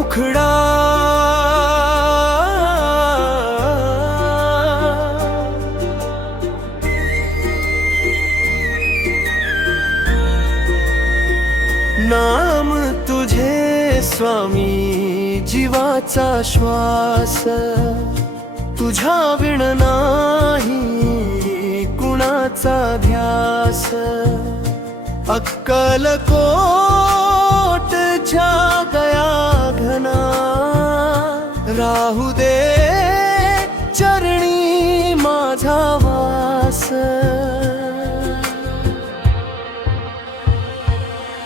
मुखडा नाम तुझे स्वामी जीवाचा श्वास तुझ्या विण नाही कुणाचा ध्यास अक्कलकोटच्या गया घना राहू दे चरणी माझा वास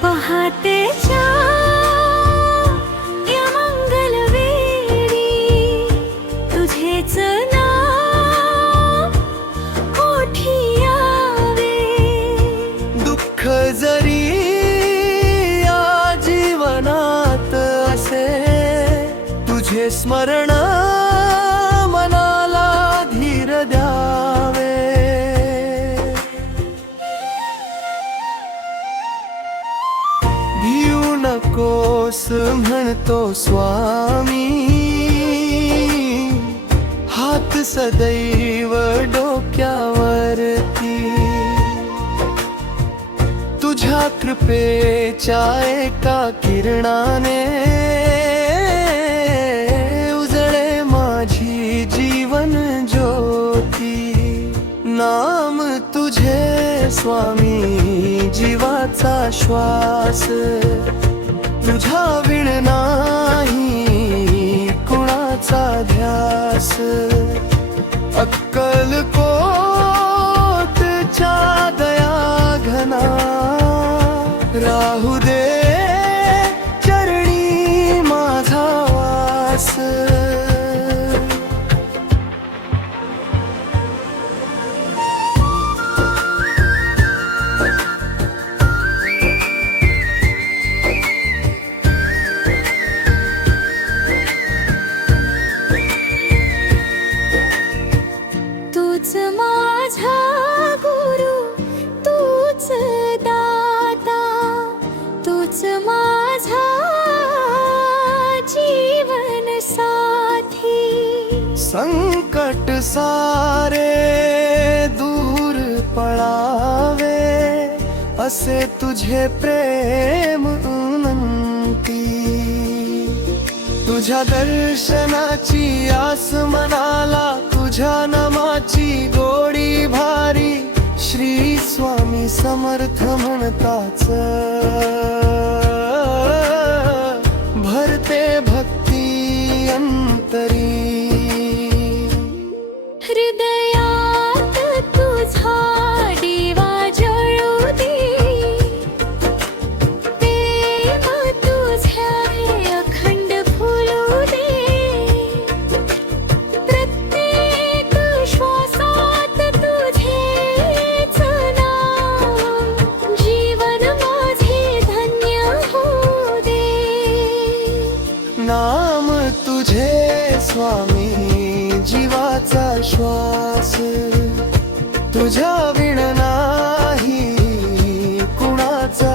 पहाटेच्या या मंगलवेळी तुझेच नाव ओठी यावे दुःख जरी या जीवनात असे तुझे स्मरण मनाला धीर द्यावे भिऊ नकोस म्हणतो स्वामी हात सदैव डोक्यावरती तुझ्या कृपेच्या एका किरणाने उजळे माझी जीवन ज्योती नाम तुझे स्वामी जीवाचा श्वास तुझ्या विण नाही कुणाचा ध्यास अक्कलकोटच्या दया घना राहू दे चरणी माझा वास तूच माझा गुरु तूच दाता तूच माझा जीवन साथी संकट सारे दूर पळावे असे तुझे प्रेम अनंती तुझ्या दर्शनाची आस मनाला तुझ्या नामाची गोडी भारी श्री स्वामी समर्थ म्हणताच भरते भक्ती अंतरी हृदयात तुझा दिवा जळू दे प्रेम तुझ्या अखंड फुलू दे प्रत्येक श्वासात तुझेच नाव जीवन माझे धन्य होऊ दे नाम तुझे स्वामी जीवाचा श्वास तुझ्या विण नाही कुणाचा